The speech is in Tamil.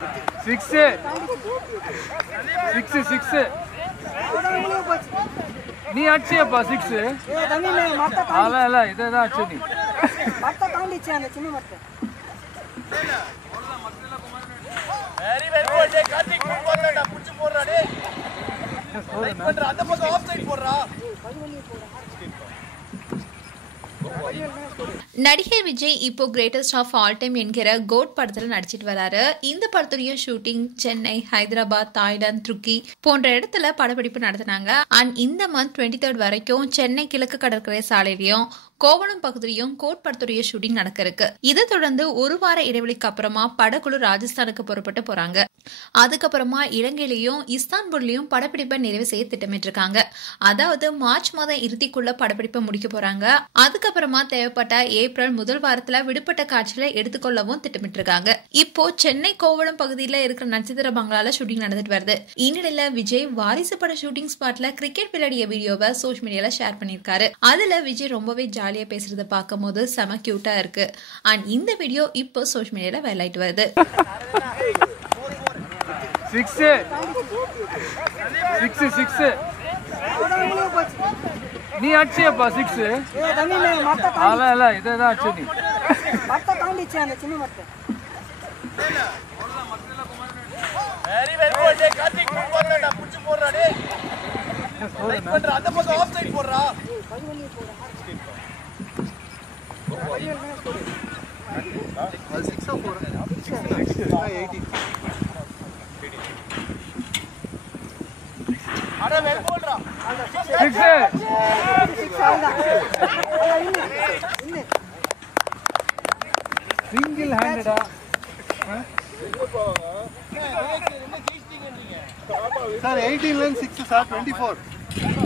6 நீ அடிச்சியப்பா 6 இல்ல இதான் அடிச்சு நீ மத்த தாண்டிச்சு அந்த சின்ன மத்த very very good Karthik good போறடா புடிச்சு போறடா டேய் ரைட் பண்ற அந்த பக்கம் ஆஃப் சைடு போறடா நடிகர் விஜய் இப்போ கிரேட்டஸ்ட் ஆஃப் ஆல் டைம் என்கிற கோட் படத்துல நடிச்சிட்டு வராரு. இந்த படத்துடைய ஷூட்டிங் சென்னை, ஹைதராபாத், தாய்லாந்து, துருக்கி போன்ற இடத்துல படப்பிடிப்பு நடத்தினாங்க. அண்ட் இந்த மந்த் 23 வரைக்கும் சென்னை கிழக்கு கடற்கரை சாலையிலையும் கோவளம் பகுதியிலும் கோட் படத்துடைய ஷூட்டிங் நடக்க இருக்கு. இதை தொடர்ந்து ஒரு வார இடைவெளிக்கு அப்புறமா படக்குழு ராஜஸ்தானுக்கு புறப்பட்டு போறாங்க. அதுக்கப்புறமா இலங்கையிலையும் இஸ்தான்புல்லையும் படப்பிடிப்பை நிறைவு செய்ய திட்டமிட்டிருக்காங்க. அதாவது மார்ச் மாதம் இறுதிக்குள்ள படப்பிடிப்பை முடிக்க போறாங்க. அதுக்கப்புறமா தேவைப்பட்ட ஏப்ரல் முதல் வாரத்துல விடுபட்ட காட்சிகளை எடுத்துக்கொள்ளவும் திட்டமிட்டிருக்காங்க. இப்போ சென்னை கோவளம் பகுதியில இருக்கிற நட்சத்திர பங்களால ஷூட்டிங் நடந்துட்டு வருது. இந்நிலையில விஜய் வாரிசு பட ஷூட்டிங் ஸ்பாட்ல கிரிக்கெட் விளையாடிய வீடியோவை சோஷியல் மீடியால ஷேர் பண்ணிருக்காரு. அதுல விஜய் ரொம்பவே ஜாலியா பேசுறத பார்க்கும் போது செம கியூட்டா இருக்கு. அண்ட் இந்த வீடியோ இப்போ சோஷியல் மீடியால வைரல் ஆயிட்டு வருது. 6 நீ அடிச்சியப்பா 6 இல்ல இதான் அடிச்சு நீ மத்த தாண்டிச்சு அந்த சின்ன மத்த very very good Karthik good போறடா புடிச்சு போறடா டேய் ரைட் பண்ற அந்த பக்கம் ஆஃப் சைடு போறடா அட வெரி போல்றா 6 சிங்கிள் ஹேண்டடா சார் 18 ல 6 சார் 24